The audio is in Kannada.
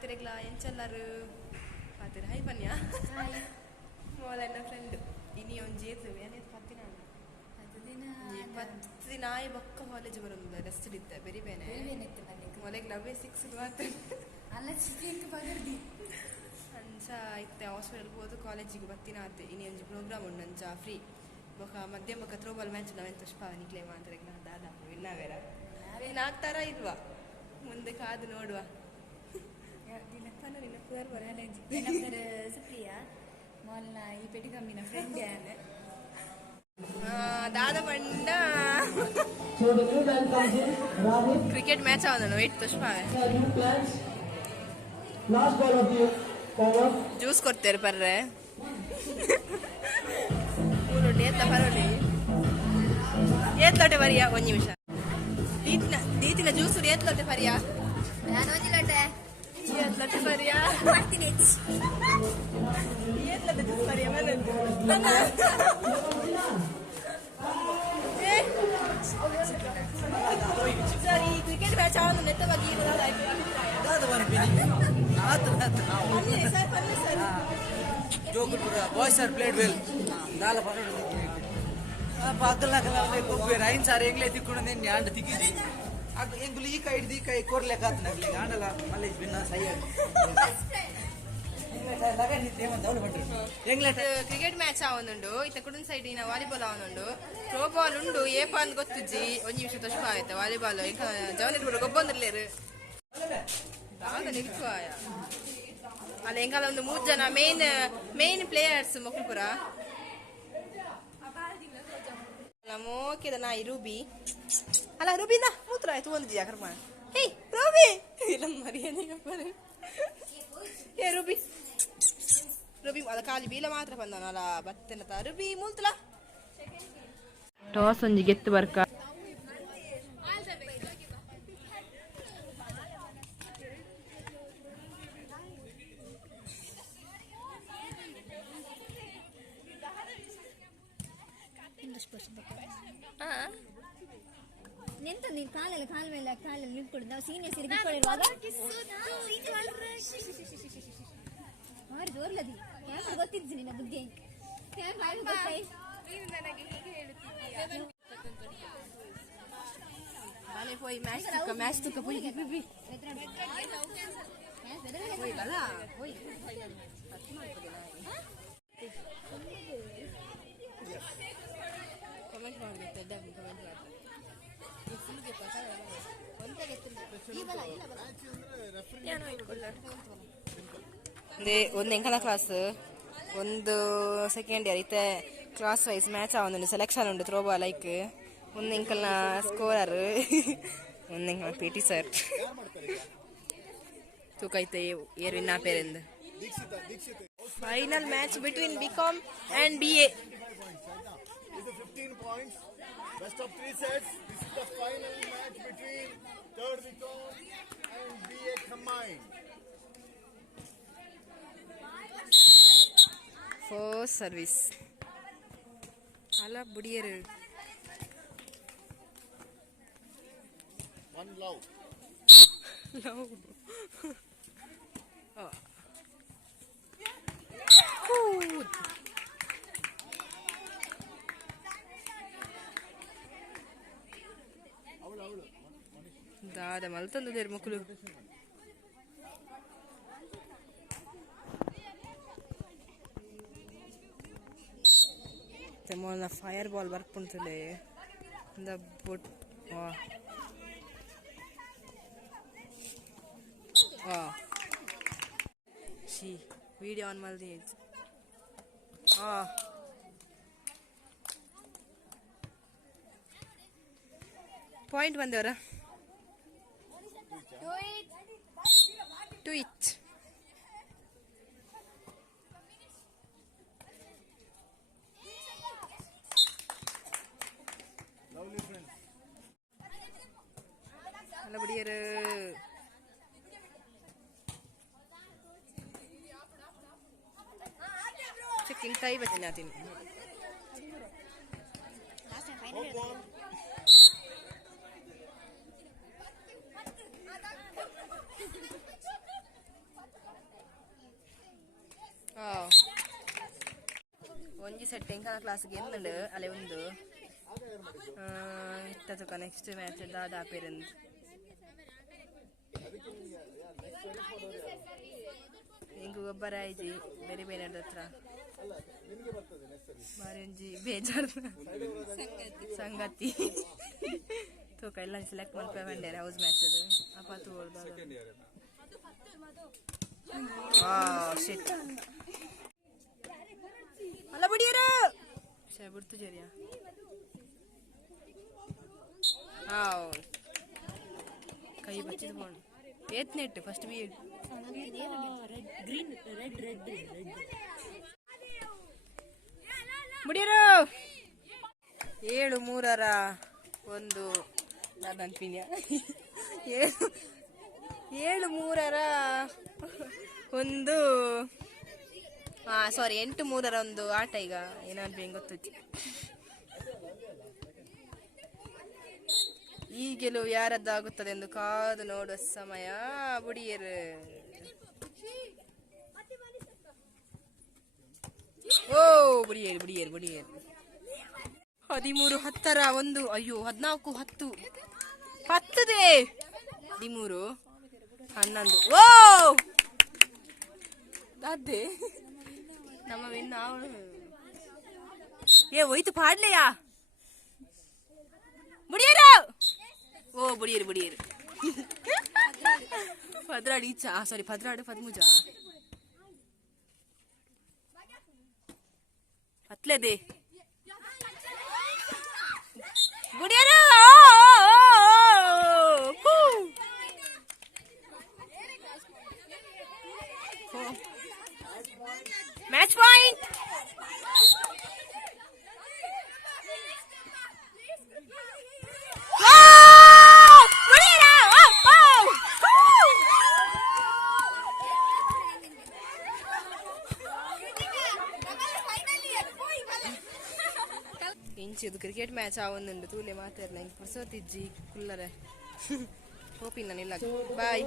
ಮಾತಿರೆಗ್ಲ ಎಂಚೆಲ್ಲರು ಮಾತಿರ ಹೈ ಬನ್ಯಾ ಮೋಲ ಎನ್ನ ಫ್ರೆಂಡ್ ಇನಿ ಒಂಜಿ ಏತು ಏನೇತು 10 ದಿನ 10 ದಿನ ಆಯ್ ಬೊಕ್ಕ ಕಾಲೇಜ್ ಬರೋದು ರೆಸ್ಟ್ ಇತ್ತೆ ಬೆರಿ ಬೇನೆ ಮೊಲೆಗ್ ಲವ್ವೇ 6 ಮಾತ್ರ ಅಲ್ಲ ಚಿಕ್ಕ ಬಗರ್ದಿ ಅಂಚ ಇತ್ತೆ ಹಾಸ್ಪಿಟಲ್ ಹೋದು ಕಾಲೇಜಿಗೆ ಬತ್ತಿನ ಆತೆ ಇನಿ ಒಂಜಿ ಪ್ರೋಗ್ರಾಮ್ ಉಂಡು ಅಂಚ ಫ್ರೀ ಬೊಕ ಮಧ್ಯ ಬೊಕ ಥ್ರೋಬಾಲ್ ಮ್ಯಾಚ್ ನಾವೆಂತ ಪುಷ್ಪ ನಿಕ್ಲೆ ಮಾತಾರೆಗ್ಲ ದಾದಾಪು ಇನ್ನಾವೇರ ನೀನು ಆಗ್ತಾರ ಇಲ್ವಾ ಮುಂದೆ ಕಾದು ನೋಡುವ ನಿನ್ನ ಪುದರ್ ಬರ ಸುಪ್ರಿಯಾ ಮೊಲ್ಲ ಈ ಪೆಟಿಕಮ್ಮಿನ ಫ್ರೆಂಡ್ ಯಾನೆ ದಾದ ಪಂಡ ಕ್ರಿಕೆಟ್ ಮ್ಯಾಚ್ ಅವನು ವೇಟ್ ಪುಷ್ಪ ಜ್ಯೂಸ್ ಕೊಡ್ತೇವೆ ಬರ್ರೆ ಏತ್ತ ಬರೋಡಿ ಏತ್ಲೋಟೆ ಬರಿಯಾ ಒಂದು ನಿಮಿಷ ದೀತಿನ ಜ್ಯೂಸ್ ಏತ್ಲೋಟೆ ಬರಿಯಾ ನಾನು ಓದಿಲ್ಲಟೆ ಏತ್ಲೋಟೆ ಬರಿಯಾ ಮಾಡ್ತೀನಿ ಏತ್ಲೋಟೆ ಜ್ಯೂಸ್ ಬರಿಯಾ ಮೇಲೆ ಸರ್ ಈ ಕ್ರಿಕೆಟ್ ಮ್ಯಾಚ್ ಅವನು ನೆತ್ತವಾಗಿ boys are played well. Dala pakal rain sare engle tikkuno nen yand tikidi ag engulu ee kai di kai korle kat nagle andala malle binna sayya laga ni tema dawlu bandu engle cricket match ಅವನುಂಡು ಇತ್ತ ಕುಡನ್ ಸೈಡ್ ಇನ ವಾಲಿಬಾಲ್ ಅವನುಂಡು ಥ್ರೋ ಬಾಲ್ ಉಂಡು ಏಪ ಅಂತ ಗೊತ್ತುಜ್ಜಿ ಒಂದು ನಿಮಿಷ ತಷ್ಟ ಆಯ್ತು ವಾಲಿಬಾಲ್ ಈಗ ಜವನಿರ್ ಬರೋ ಗೊಬ್ಬೊಂದಿರ್ಲೇರು ಆಗ ನಿಲ್ಕುವಾಯ ಅಲ್ಲ ಹೆಂಗಲ್ಲ ಒಂದು 3 ಜನ ಮೇನ್ ಪ್ಲೇಯರ್ಸ್ ಮಕ್ಕಳುಪುರ ಮೋಕೆದ ನಾಯಿ ರೂಬಿ ಅಲ್ಲ ರೂಬಿನ ಮೂತ್ರ ಆಯ್ತು ಒಂದು ಜಿ ಕರ್ಮ ಹೇ ರೂಬಿ ಇಲ್ಲ ಮರಿಯನಿಗೆ ಏ ರೂಬಿ ರೂಬಿ ಅದ ಕಾಲಿ ಬೀಲ ಮಾತ್ರ ಬಂದವನಲ್ಲ ಬತ್ತೆನತ ರೂಬಿ ಮೂಲ್ತಲ ಟಾಸ್ ಒಂಜಿ ಗೆತ್ತು ಬರ್ಕ ನಿಂತ ನೀನು ಕಾಲ ಮೇಲೆ ಕಾಲಲ್ಲಿ ನಿಂತ್ಕೊಡು ನಾವು ಸೀನಿಯರ್ಸ್ ಇರುವಾಗ ಮಾಡಿ ದೋರ್ಲದಿ ಕ್ಯಾಂಪ್ ಗೊತ್ತಿದ್ದು ನಿನ್ನ ಬುದ್ಧಿ ಮ್ಯಾಚ್ ತುಕ್ಕ ಪುಯ್ ಕಮೆಂಟ್ ಮಾಡಬೇಕು ಒಂದು ಎಂಕನ ಕ್ಲಾಸ್ ಒಂದು ಸೆಕೆಂಡ್ ಇಯರ್ ಇತ್ತೆ ಕ್ಲಾಸ್ ವೈಸ್ ಮ್ಯಾಚ್ ಅವನು ಸೆಲೆಕ್ಷನ್ ಉಂಡು ಥ್ರೋಬಾಲ್ ಲೈಕ್ ಒಂದು ಎಂಕಲ್ನ ಸ್ಕೋರರ್ ಒಂದು ಎಂಕಲ್ನ ಪಿ ಟಿ ಸರ್ ತೂಕ ಐತೆ ಏರ್ ವಿನ್ ಆಪೇರೆಂದು final match between BCom and BA. Best of 3 sets. This is the final match between 3rd BCom and BA combined. First service. Hala budiyeru. One love. Love. Oh. Good. ದಾದ ಮಲ್ತಂದಿದ್ದಾರೆ ಮಕ್ಕಳು ಮೊನ್ನ ಫೈರ್ ಬಾಲ್ ವರ್ಕ್ ಪುಂತಲೆ ಇಂದ ಬೊಟ್ ಶಿ ವಿಡಿಯೋ ಆನ್ ಮಲ್ದಿ ಪಾಯಿಂಟ್ ಬಂದವರ to it. Lovely friends. Hello, budiyeru. Checking tayo ba natin? ಒಂಜಿ ಸೆಟ್ ಎಂಕನ ಕ್ಲಾಸ್ಗೆ ಎಂದುಂಡು ಅಲೆ ಒಂದು ಇತ್ತತಕ ನೆಕ್ಸ್ಟ್ ಮ್ಯಾಚ್ ದಾದ ಆಪೇರಂದು ಹಿಂಗ ಗೊಬ್ಬರ ಆಯ್ಜಿ ಬೇರೆ ಬೇರೆ ಹತ್ರ ಮಾರಿ ಒಂಜಿ ಬೇಜಾರು ಸಂಗತಿ ತೂಕ ಎಲ್ಲ ಸೆಲೆಕ್ಟ್ ಮಾಡ್ಕೊಂಡ್ಯಾರ ಹೌಸ್ ಮ್ಯಾಚ್ ಅದು ಅಪ್ಪ ತೋಳ್ದ ಅಲ್ಲ ಬಿಡಿಯರ ಬಿಡ್ತು ಜರಿಯಾ ಕೈ ಬಚ್ಚಿದ್ಕೊಂಡು ಏತ್ ನೆಟ್ ಫಸ್ಟ್ ಬಿ ಬಿಡಿಯರ 7-3 ನೆನಪಿನ್ಯ 7-3 ಸಾರಿ 8-3 ಆಟ ಈಗ ಏನಾದ್ರು ಗೊತ್ತೈತಿ ಈ ಗೆಲುವು ಯಾರದ್ದಾಗುತ್ತದೆ ಎಂದು ಕಾದು ನೋಡುವ ಸಮಯ ಬುಡಿಯರು ಬುಡಿಯರು 13-10 ಒಂದು ಅಯ್ಯೋ 14-10 10 13-11 ಅದೇ ನಮ್ಮ ವಿನ್ ಹೋಯ್ತು ಪಾಡ್ಲೆಯಾ ಬುಡಿಯರು ಬುಡಿಯರು ಪದ್ರಾಡು ಈಚಾ ಸಾರಿ ಪದ್ರಾಡು 13 ಹತ್ಲೇದೆ ಬುಡಿಯರು ಮ್ಯಾಚ್ ಪಾಯಿಂಟ್ ಇಂಚಿದು ಕ್ರಿಕೆಟ್ ಮ್ಯಾಚ್ ಆವೊಂದುಂಡು ತೂಲೆ ಮಾತಾಡ್ಲ ಪುರ್ಸೋತಿಜ್ಜಿ ಕುಲ್ಲರೆ ಹೋಪಿನ ನಿಲ್ಲ ಬಾಯ್.